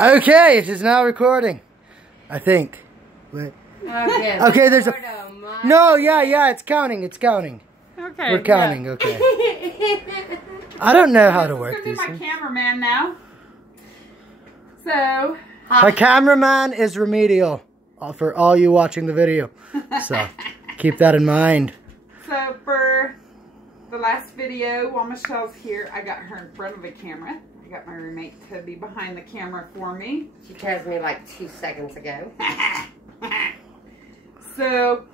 Okay, it is now recording. I think. Wait. Okay. Okay, there's a... No, yeah, it's counting, it's counting. Okay. We're counting, okay. I don't know how to work these. This is things. my cameraman now. So... My cameraman is remedial for all you watching the video. So, keep that in mind. So, for the last video, while Michelle's here, I got her in front of the camera. I got my roommate to be behind the camera for me. She chose me like 2 seconds ago. So,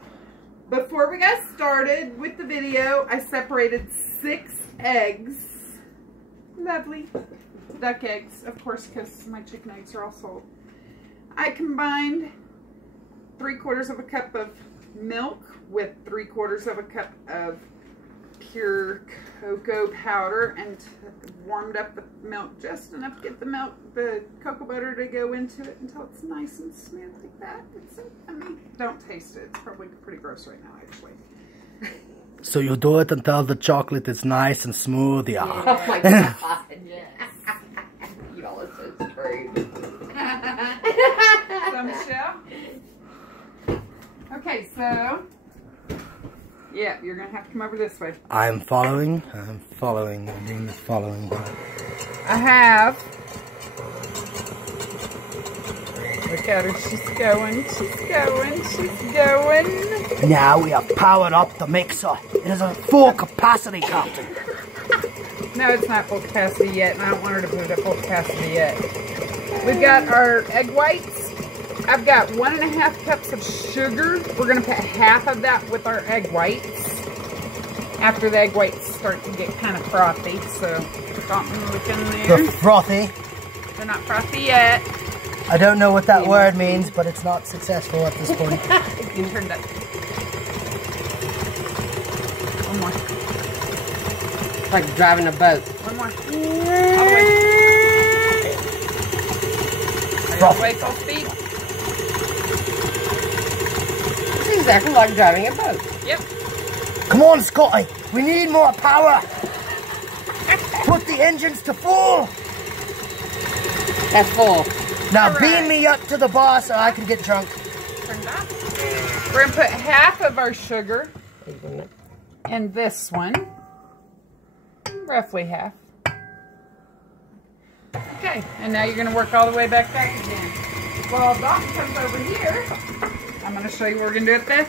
before we got started with the video, I separated 6 eggs. Lovely. Duck eggs, of course, because my chicken eggs are all sold. I combined 3/4 of a cup of milk with 3/4 of a cup of pure cocoa powder and warmed up the milk just enough to get the cocoa butter to go into it until it's nice and smooth like that. It's so yummy. Don't taste it. It's probably pretty gross right now, actually. So you do it until the chocolate is nice and smooth, yeah. Oh my God. Yes. Y'all are so true. So, Michelle. Okay, so... yeah, you're going to have to come over this way. I'm following. I'm doing the following. I have... look at her. She's going. She's going. Now we have powered up the mixer. It is a full capacity, Captain. No, it's not full capacity yet, and I don't want her to put it at full capacity yet. We've got our egg whites. I've got 1.5 cups of sugar. We're going to put half of that with our egg whites. After the egg whites start to get kind of frothy, so don't look in there. The frothy. They're not frothy yet. I don't know what that word means, but it's not successful at this point. You turned up. One more. It's like driving a boat. One more. All the way. All the way full speed. It's exactly like driving a boat. Yep. Come on, Scotty. We need more power. Put the engines to full. That's full. Now All beam right. me up to the bar so I can get drunk. Turned up. We're going to put half of our sugar in this one. Roughly half. Okay, and now you're going to work all the way back again. While Doc comes over here, I'm going to show you what we're going to do with the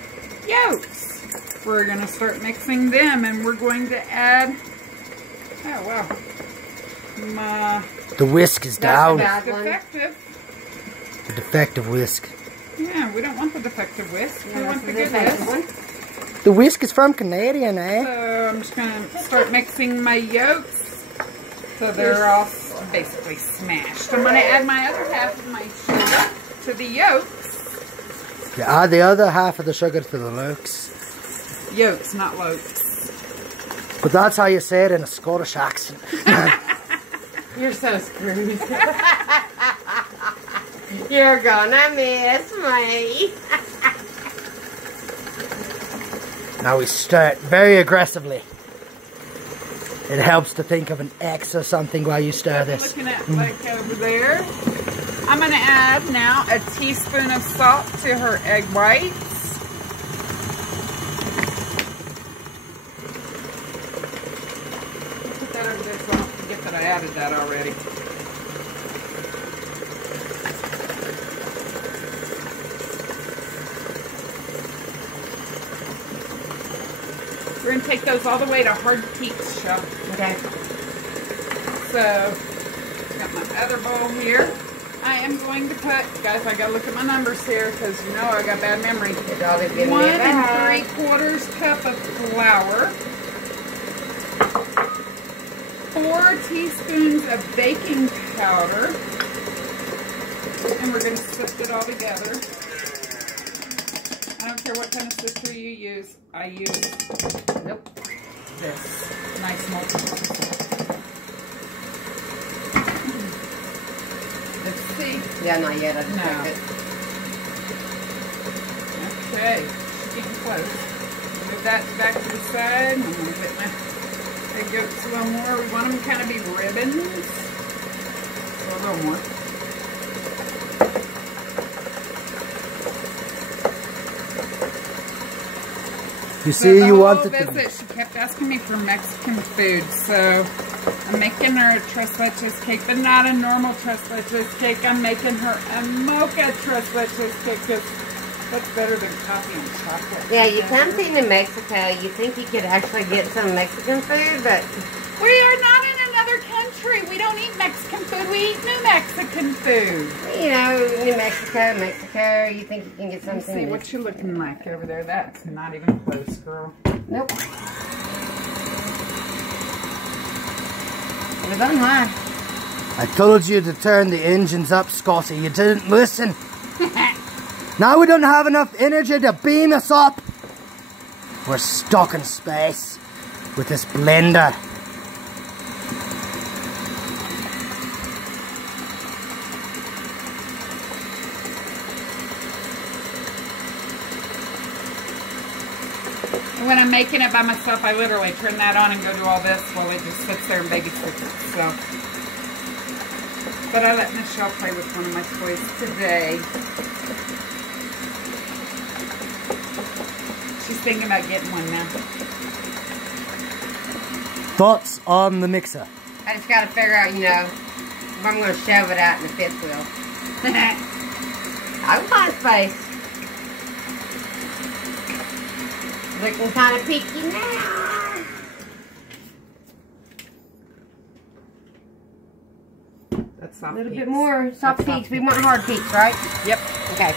yolks. We're going to start mixing them, and we're going to add, oh wow, The whisk is down. That's defective. The defective whisk. Yeah, we don't want the defective whisk. We want the good whisk. The whisk is from Canadian, eh? So I'm just going to start mixing my yolks so they're all basically smashed. I'm going to add my other half of my sugar to the yolks. You add the other half of the sugar to the yolks. Yolks, not lokes. But that's how you say it in a Scottish accent. You're so screwed. You're gonna miss me. Now we stir it very aggressively. It helps to think of an X or something while you stir this. Looking at like over there. I'm going to add now a teaspoon of salt to her egg whites. Put that over there so I don't forget that I added that already. We're going to take those all the way to hard peaks, Shell. Okay. So, got my other bowl here. I am going to put, guys, I gotta look at my numbers here because you know I got bad memory. 1 3/4 cup of flour, 4 teaspoons of baking powder, and we're going to sift it all together. I don't care what kind of sifter you use. I use this nice multi. Let's see. Yeah, not yet. I just No. checked it. Okay, she's getting close. Move that back to the side. I'm going to get my egg yolks a little more. We want them to kind of be ribbons. So a little more. You see, you wanted to visit, she kept asking me for Mexican food, so I'm making her a Tres Leches cake, but not a normal Tres Leches cake. I'm making her a Mocha Tres Leches cake, because that's better than coffee and chocolate. Yeah, you come to Mexico, you think you could actually get some Mexican food, but... We are not in another country. We don't eat Mexican food. We eat New Mexican food. You know, New Mexico, you think you can get something. Let's see what you're looking like over there. That's not even close, girl. Nope. We're done high. I told you to turn the engines up, Scotty. You didn't listen. Now we don't have enough energy to beam us up. We're stuck in space with this blender. When I'm making it by myself, I literally turn that on and go do all this while it just sits there and babysits it. So, but I let Michelle play with one of my toys today. She's thinking about getting one now. Thoughts on the mixer? I just got to figure out, you know, if I'm going to shove it out in the fifth wheel. I can find space. Looking kind of peaky now. That's soft A little peaks. bit more soft peaks. We want hard peaks, right? Yep. Okay.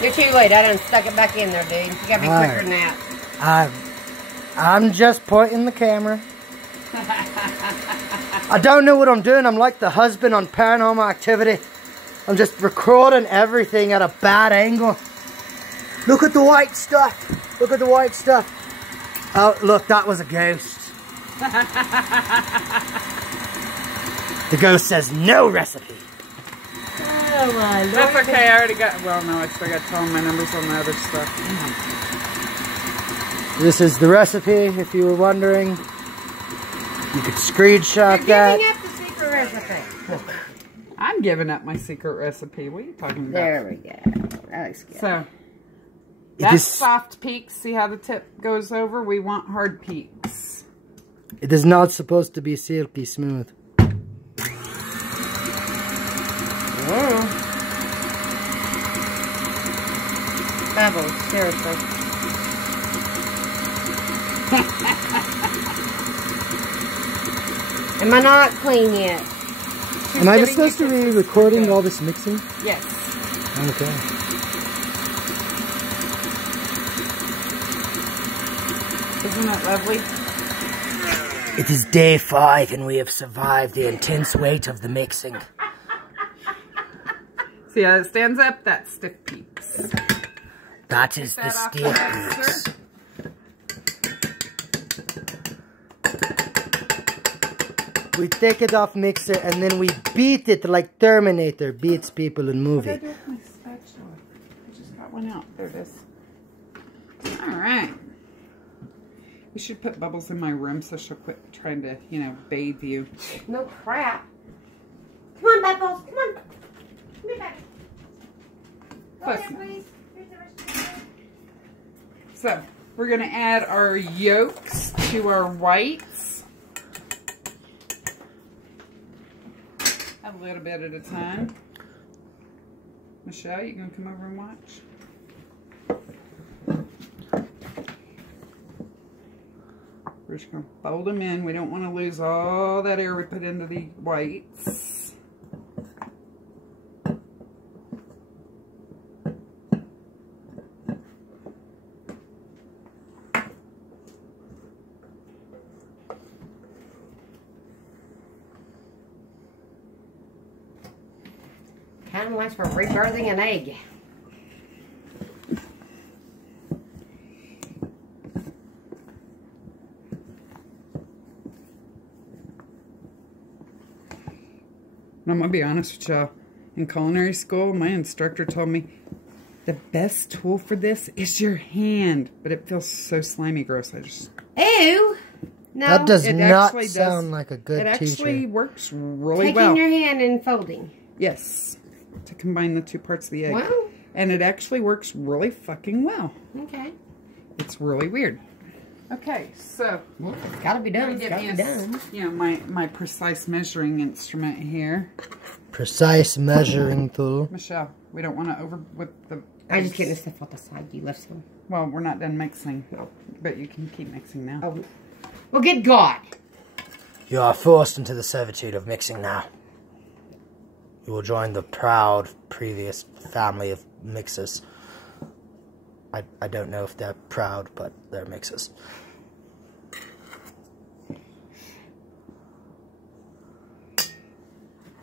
You're too late. I done stuck it back in there, dude. You gotta be quicker than that. I'm just pointing the camera. I don't know what I'm doing. I'm like the husband on Paranormal Activity. I'm just recording everything at a bad angle. Look at the white stuff. Look at the white stuff. Oh, look, that was a ghost. The ghost says no recipe. Oh my Lord. That's okay. I already got, well, no, I still got to tell them my numbers on the other stuff. This is the recipe, if you were wondering. You could screenshot You're that. giving up the secret recipe. I'm giving up my secret recipe. What are you talking about? There we go. That looks good. So, that's soft peaks. See how the tip goes over? We want hard peaks. It is not supposed to be silky smooth. Bubbles, seriously. Am I not clean yet? Am I supposed to be recording all this mixing? Yes. Okay. Isn't that lovely? It is day 5 and we have survived the intense weight of the mixing. See how it stands up? That's stiff peaks. That is the stiff peaks. We take it off mixer and then we beat it like Terminator beats people in movie. What did I do with my spatula? I just got one out. There it is. Alright. We should put Bubbles in my room so she'll quit trying to, you know, bathe you. No crap. Come on, Bubbles. Come on. Come here, baby. Go there, please. Here's the rest of the food. So, we're going to add our yolks to our whites. A little bit at a time. Michelle, you going to come over and watch? We're just going to fold them in. We don't want to lose all that air we put into the whites. Kind of nice for rebirthing an egg. I'm going to be honest with y'all. In culinary school, my instructor told me the best tool for this is your hand. But it feels so slimy gross. I just... Ew! No. That does It not actually sound does. like a good It teacher. actually works really Taking well. your hand and folding. Yes. To combine the two parts of the egg. Wow. And it actually works really fucking well. Okay. It's really weird. Okay, so. Well, it's gotta be done. It's gotta be done. You know, my precise measuring instrument here. Precise measuring tool. Michelle, we don't want to over with the. I just getting the stuff off the side. You left some. Well, we're not done mixing. No. But you can keep mixing now. Oh. Well, good God. You are forced into the servitude of mixing now. You will join the proud previous family of mixers. I don't know if they're proud, but they're mixers.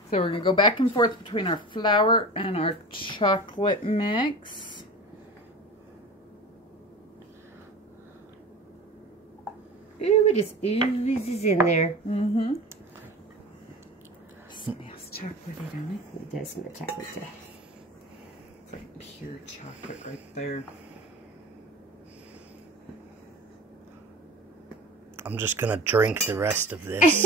So we're going to go back and forth between our flour and our chocolate mix. Ooh, it just oozes in there. Mm-hmm. Smells chocolatey, doesn't it? It does smell chocolate too. It's like pure chocolate right there. I'm just gonna drink the rest of this.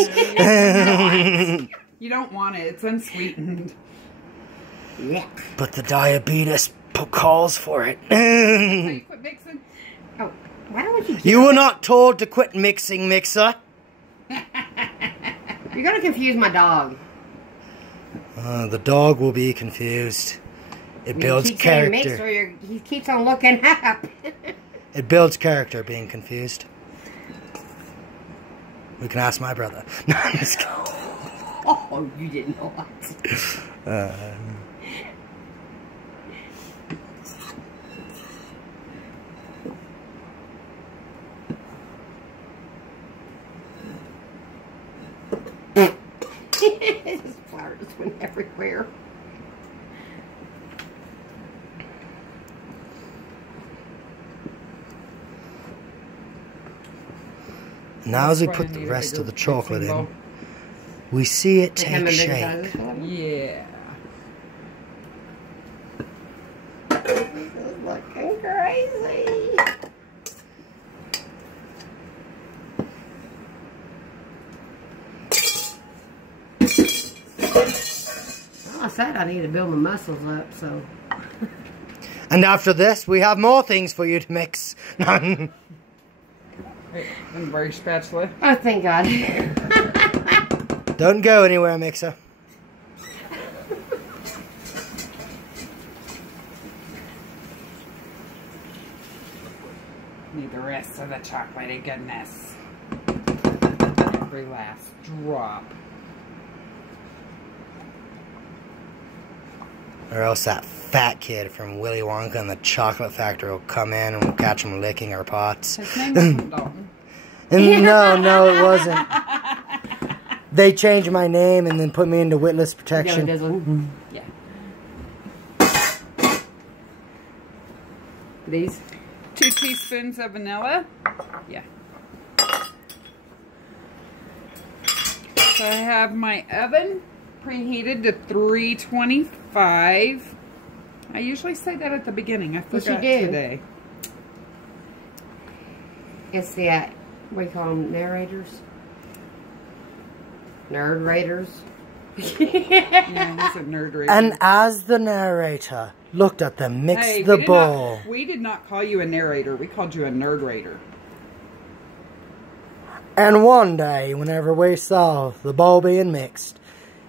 You don't want it. It's unsweetened. Yeah. But the diabetes calls for it. So you quit mixing? Oh, why don't you? You were not told to quit mixing, mixer. You're gonna confuse my dog. The dog will be confused. It builds He keeps saying character. mix, or he keeps on looking up. It builds character being confused. We can ask my brother. No, I'm just kidding. Oh, you didn't know what. This flour just went everywhere. Now as we That's why put I the need a rest bigger of the chocolate mixing bowl. in, we see it Him a take bigger shape. size flour? Yeah. This is looking crazy. Well, I said I need to build my muscles up, so. And after this, we have more things for you to mix. Wait, and where's your spatula? Oh, thank God. Don't go anywhere, mixer. Need the rest of the chocolatey goodness. Every last drop. Or else that fat kid from Willy Wonka and the Chocolate Factory will come in and we'll catch him licking our pots. His name isn't Dalton. And no, it wasn't. They changed my name and then put me into witness protection. Yeah. These? 2 teaspoons of vanilla. Yeah. So I have my oven preheated to 325. I usually say that at the beginning. I forgot today. It's the, what do you call them, narrators? Nerd raiders? Yeah, he's a nerd raider. And as the narrator looked at them mix Hey, the bowl. We did not call you a narrator. We called you a nerd raider. And one day, whenever we saw the bowl being mixed,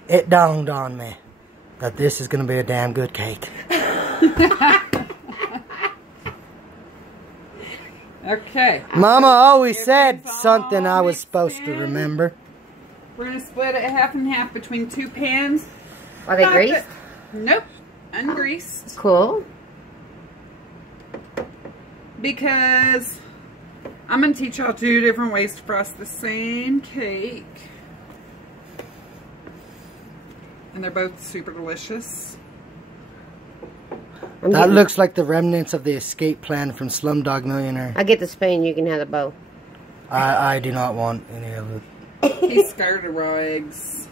it dawned on me that this is going to be a damn good cake. Okay. Mama always said Everything's something all I was mixed supposed to in. remember. We're going to split it half and half between 2 pans. Are they Not greased? that- Nope. Ungreased. Cool. Because I'm going to teach y'all 2 different ways to frost the same cake. And they're both super delicious. That looks like the remnants of the escape plan from Slumdog Millionaire. I get the spoon, you can have the bowl. I do not want any of it. He's scared of raw eggs.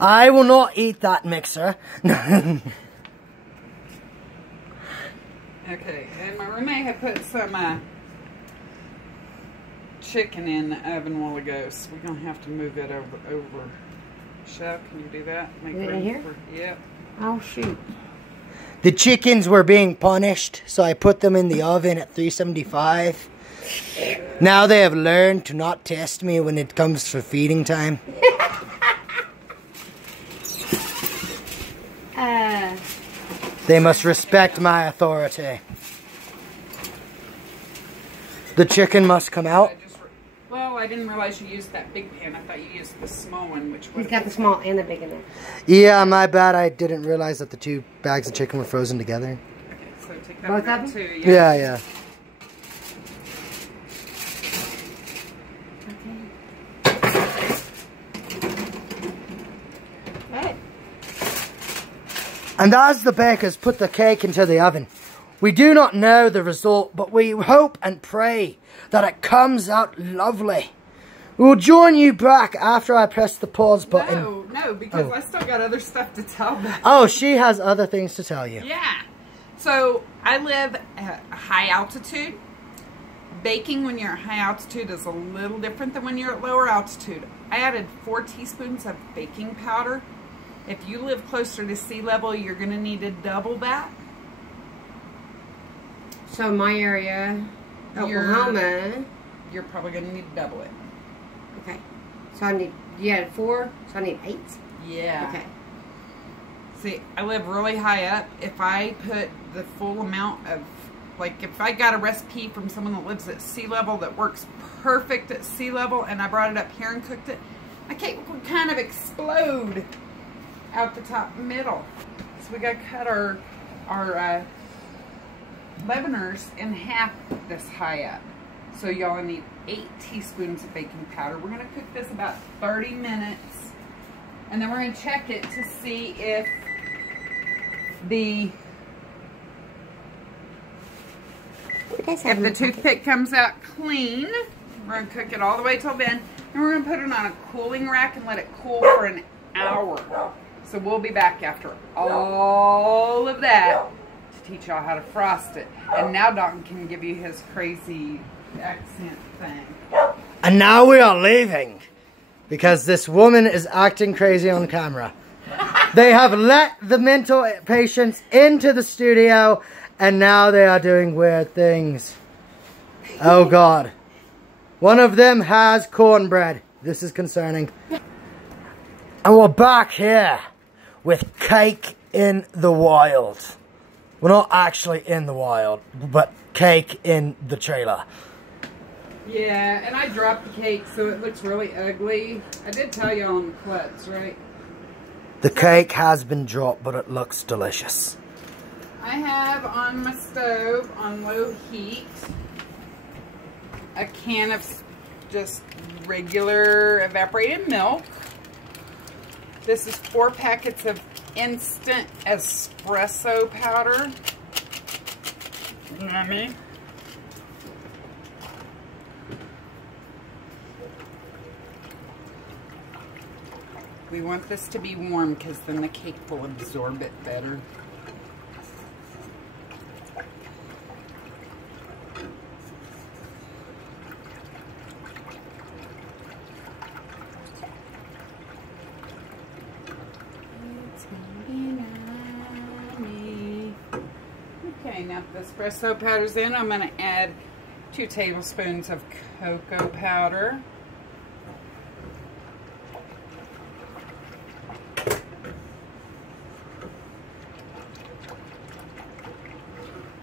I will not eat that mixer. Okay, and my roommate had put some chicken in the oven a while ago, so we're going to have to move it over. Michelle, can you do that? Make Is it in room here? for- Yep. Oh, shoot. The chickens were being punished, so I put them in the oven at 375. Now they have learned to not test me when it comes for feeding time. They must respect my authority. The chicken must come out. Well, I didn't realize you used that big pan. I thought you used the small one, which He's was. got the small and the big in there. Yeah, my bad. I didn't realize that the 2 bags of chicken were frozen together. Okay, so take that Both one of out them? too. Yeah, yeah. Okay. And as the bakers put the cake into the oven, we do not know the result, but we hope and pray that it comes out lovely. We'll join you back after I press the pause button. No, because I still got other stuff to tell them. Oh, she has other things to tell you. Yeah. So, I live at high altitude. Baking when you're at high altitude is a little different than when you're at lower altitude. I added 4 teaspoons of baking powder. If you live closer to sea level, you're going to need to double that. So my area, Oklahoma. You're probably going to need to double it. Okay. So I need, you had 4, so I need 8. Yeah. Okay. See, I live really high up. If I put the full amount of, like, if I got a recipe from someone that lives at sea level that works perfect at sea level and I brought it up here and cooked it, my cake would kind of explode out the top middle. So we got to cut our leaveners in half this high up. So y'all need 8 teaspoons of baking powder. We're going to cook this about 30 minutes. And then we're going to check it to see if the toothpick comes out clean. We're going to cook it all the way till then. And we're going to put it on a cooling rack and let it cool for an hour. So we'll be back after all of that to teach y'all how to frost it. And now Dalton can give you his crazy accent thing. And now we are leaving because this woman is acting crazy on camera. They have let the mental patients into the studio and now they are doing weird things. Oh God. One of them has cornbread. This is concerning. And we're back here with cake in the wild. We're not actually in the wild, but cake in the trailer. Yeah, and I dropped the cake so it looks really ugly. I did tell you on the clips, right? The cake has been dropped, but it looks delicious. I have on my stove on low heat a can of just regular evaporated milk. This is 4 packets of instant espresso powder. You know what I mean? We want this to be warm because then the cake will absorb it better. Okay, now the espresso powder's in, I'm going to add 2 tablespoons of cocoa powder.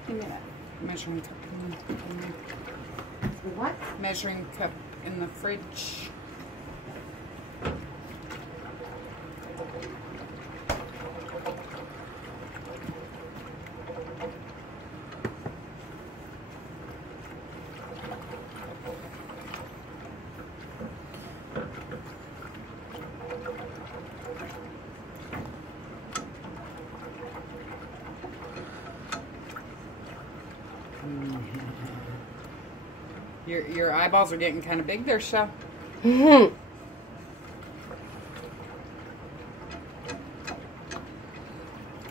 Give me that measuring cup. What? Measuring cup in the fridge. Your eyeballs are getting kind of big there, Shell. Mm-hmm.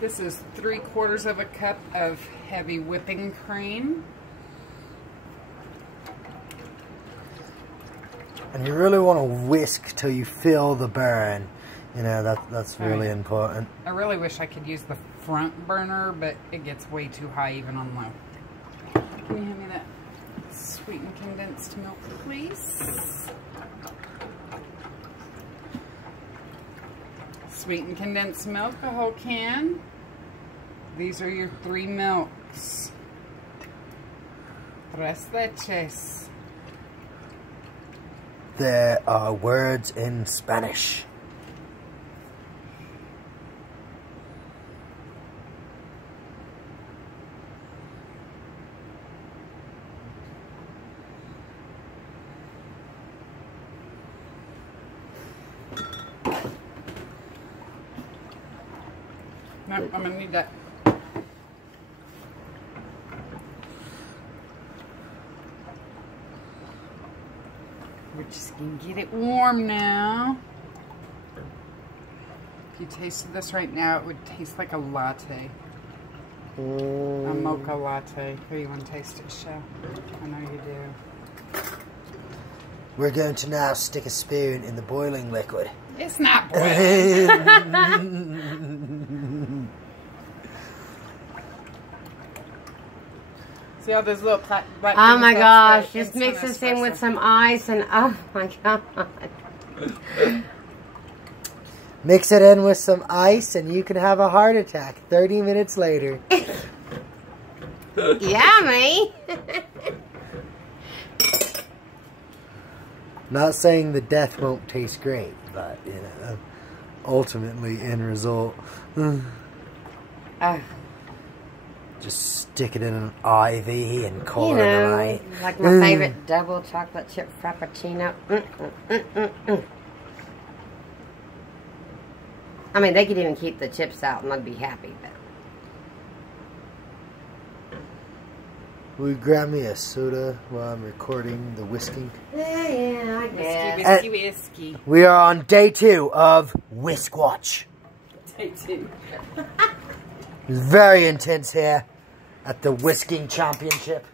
This is 3/4 of a cup of heavy whipping cream. And you really want to whisk till you feel the burn You know, that's really important. I really wish I could use the front burner, but it gets way too high even on low. Can you hand me that sweetened condensed milk, please? Sweetened condensed milk, a whole can. These are your 3 milks. Tres leches. There are words in Spanish. Nope, I'm gonna need that. We're just gonna get it warm now. If you tasted this right now, it would taste like a latte. A mocha latte. Here, you want to taste it, Shell? I know you do. We're going to now stick a spoon in the boiling liquid. It's not boiling. See all those little black oh my gosh, just mix this in with some ice and oh my god. Mix it in with some ice and you can have a heart attack 30 minutes later. Yummy. Not saying the death won't taste great, but, you know, ultimately, end result. Just stick it in an IV and call it a night. Like my favorite double chocolate chip frappuccino. I mean, they could even keep the chips out and I'd be happy, but. Will you grab me a soda while I'm recording the whisking? Yeah, I guess. Whiskey, whiskey. We are on day 2 of Whisk Watch. Day 2. It's very intense here at the Whisking Championship.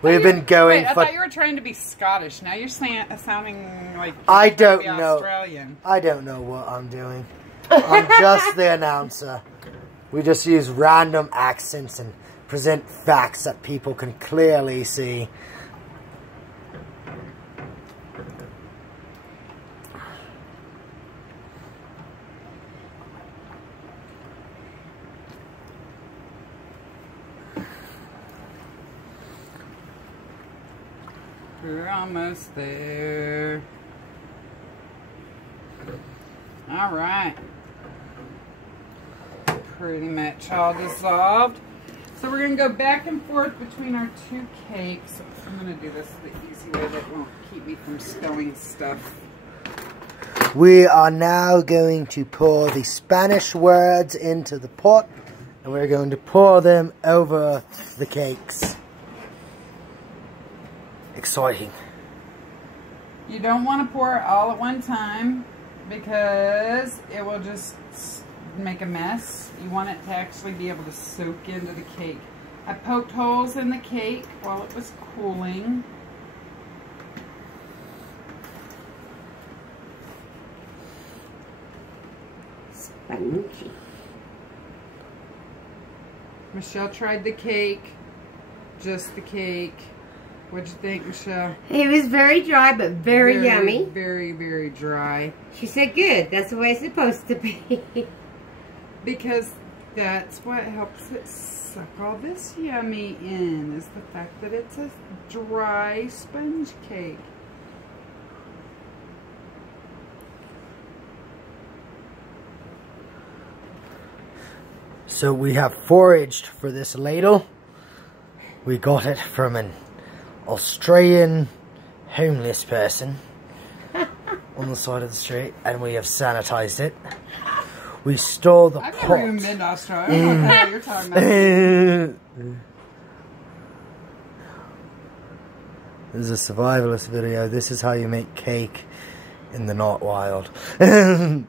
We've been going I thought you were trying to be Scottish. Now you're sounding like I don't know. Australian. I don't know what I'm doing. I'm just the announcer. We just use random accents and present facts that people can clearly see. We're almost there. All right. Pretty much all dissolved. So we're going to go back and forth between our 2 cakes. I'm going to do this the easy way that won't keep me from spilling stuff. We are now going to pour the Spanish words into the pot, and we're going to pour them over the cakes. Exciting. You don't want to pour it all at one time because it will just make a mess. You want it to actually be able to soak into the cake. I poked holes in the cake while it was cooling. Spongy. Michelle tried the cake, just the cake. What'd you think, Michelle? It was very dry, but very yummy. Very, very dry. She said good. That's the way it's supposed to be. Because that's what helps it suck all this yummy in, is the fact that it's a dry sponge cake. So we have foraged for this ladle. We got it from an Australian homeless person on the side of the street, and we have sanitized it. We stole the pot. I've never even been to Australia. I don't know what the hell you're talking about. This is a survivalist video. This is how you make cake in the not wild. Yeah,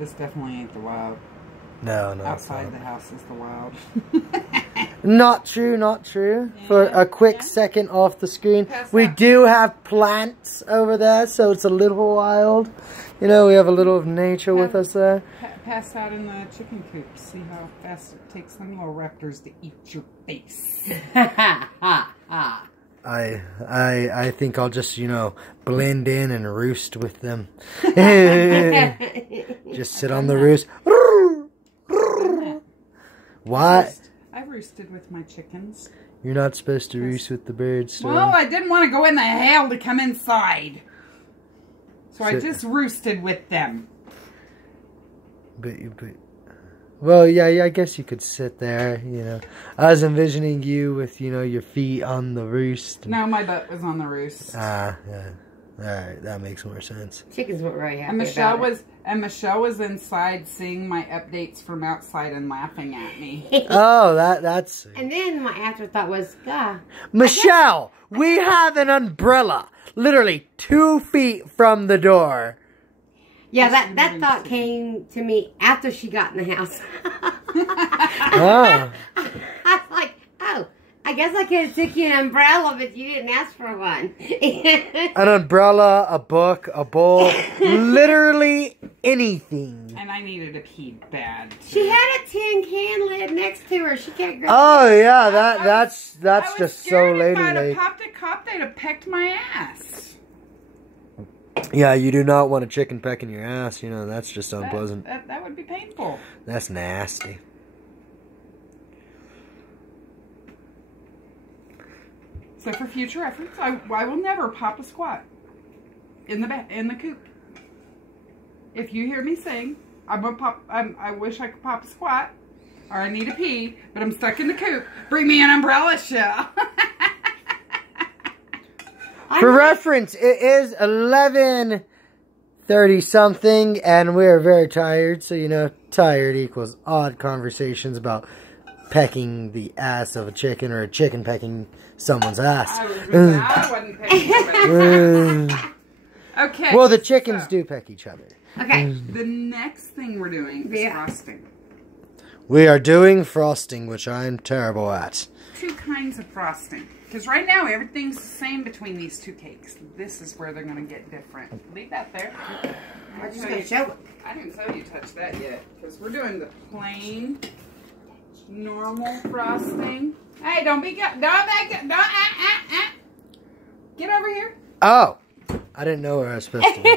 this definitely ain't the wild. No, Outside the house is the wild. Not true, not true. For a quick second off the screen. We do have plants over there, so it's a little wild. You know, we have a little of nature with us there. Pass out in the chicken coop. See how fast it takes them little raptors to eat your face. I think I'll just, you know, blend in and roost with them. Just sit on the roost. What? I roosted with my chickens. You're not supposed to roost with the birds, Storm. Well, I didn't want to go in the hail to come inside. So I just roosted with them. But well, yeah, I guess you could sit there, you know. I was envisioning you with, you know, your feet on the roost. No, my butt was on the roost. Ah, yeah. Alright, that makes more sense. Chickens weren't very happy and Michelle was inside seeing my updates from outside and laughing at me. Oh, that's... And then my afterthought was, God. Michelle, we have an umbrella literally 2 feet from the door. Yeah, that thought came to me after she got in the house. Oh. I was like, oh, I guess I could have took you an umbrella, but you didn't ask for one. An umbrella, a book, a bowl, literally anything. And I needed a pee bad. She had a tin can lid next to her. She can't grab Oh yeah, that's just so ladylike. If I'd have popped a cop, they'd have pecked my ass. Yeah, you do not want a chicken pecking your ass. You know, that's just unpleasant. That would be painful. That's nasty. So for future reference, I will never pop a squat in the coop. If you hear me saying, I'm gonna pop, I wish I could pop a squat, or I need a pee, but I'm stuck in the coop, bring me an umbrella, Shell. For reference, it is 11:30 something, and we're very tired. So, you know, tired equals odd conversations about pecking the ass of a chicken or a chicken pecking someone's ass. I wasn't pecking somebody's ass. Okay. Well, the chickens do peck each other. Okay. The next thing we're doing is frosting. We are doing frosting, which I'm terrible at. 2 kinds of frosting. Because right now, everything's the same between these 2 cakes. This is where they're going to get different. Leave that there. I'm just going to show it. I didn't tell you to touch that yet. Because we're doing the plain, normal frosting. Hey, don't get over here. Oh, I didn't know where I was supposed to be.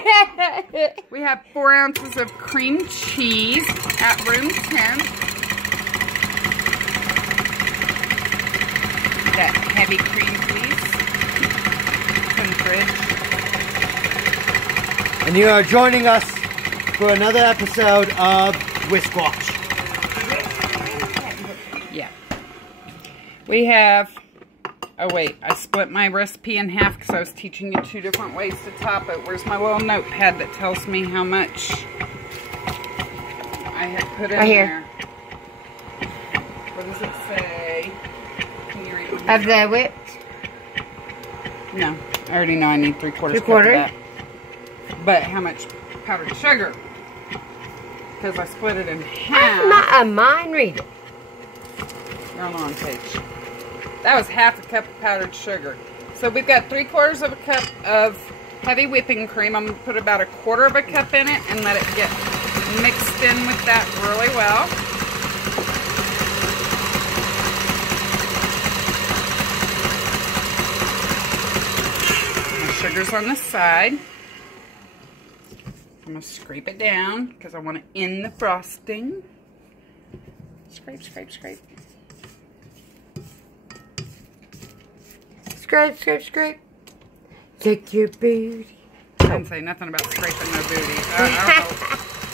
We have 4 ounces of cream cheese at room temp. That heavy cream, please. From the fridge. And you are joining us for another episode of Whisk Watch. Yeah. We have... Oh, wait. I split my recipe in half because I was teaching you 2 different ways to top it. Where's my little notepad that tells me how much I have put in there? What does it say? Can you read it? Of the whipped? No. I already know I need 3/4 cup of that. But how much powdered sugar? Because I split it in half. I'm a mind reader. You're on the wrong page. That was half a cup of powdered sugar. So we've got 3/4 of a cup of heavy whipping cream. I'm going to put about 1/4 of a cup in it and let it get mixed in with that really well. My sugar's on the side. I'm going to scrape it down because I want to end the frosting. Scrape, scrape, scrape. Scrape, scrape, scrape. Take your booty. I didn't say nothing about scraping no booty. I don't know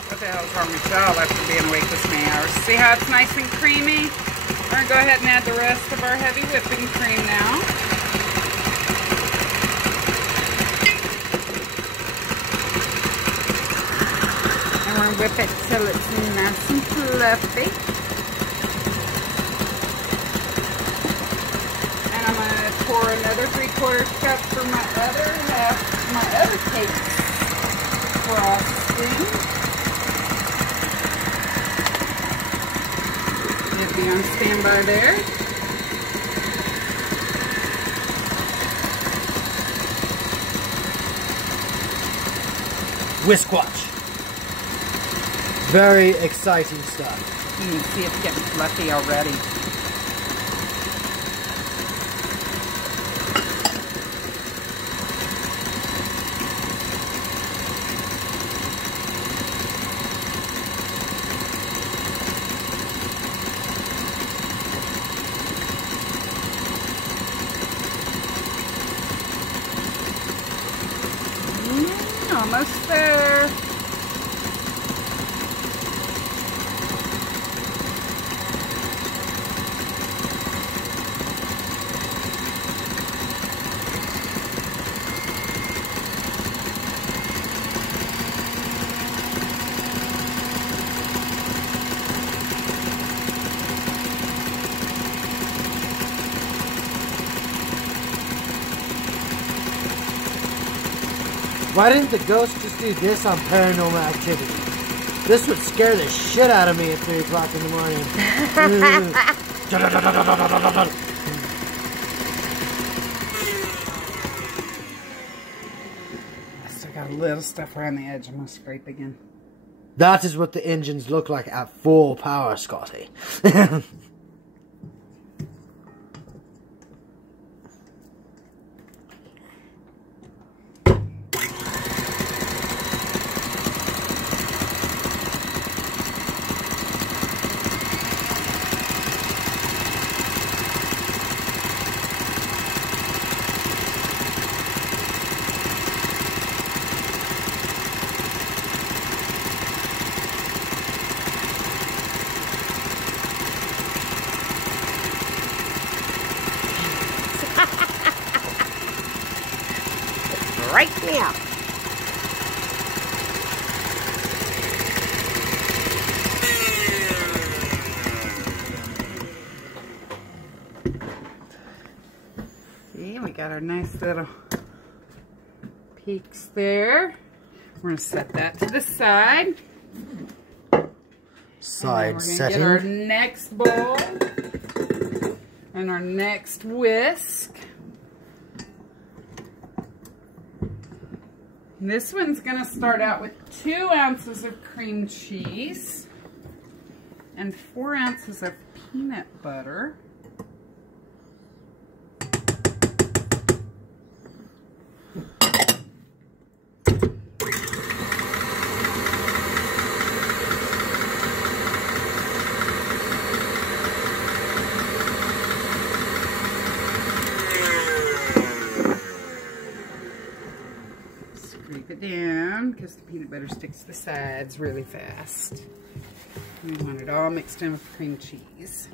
what the hell's wrong with y'all after being awake this many hours. See how it's nice and creamy? We're going to go ahead and add the rest of our heavy whipping cream now. And we're going to whip it till it's nice and fluffy. Pour another 3/4 cup for my other half, my other cake frosting. It'll be on standby there. Whiskwatch. Very exciting stuff. You can see it's getting fluffy already. Almost there. Why didn't the ghost just do this on Paranormal Activity? This would scare the shit out of me at 3 o'clock in the morning. I still got a little stuff around the edge. I'm going to scrape again. That is what the engines look like at full power, Scotty. Right now. See, we got our nice little peaks there. We're going to set that to the side. Side setting. Get our next bowl and our next whisk. This one's going to start out with 2 ounces of cream cheese and 4 ounces of peanut butter. Scrape it down because the peanut butter sticks to the sides really fast. We want it all mixed in with cream cheese.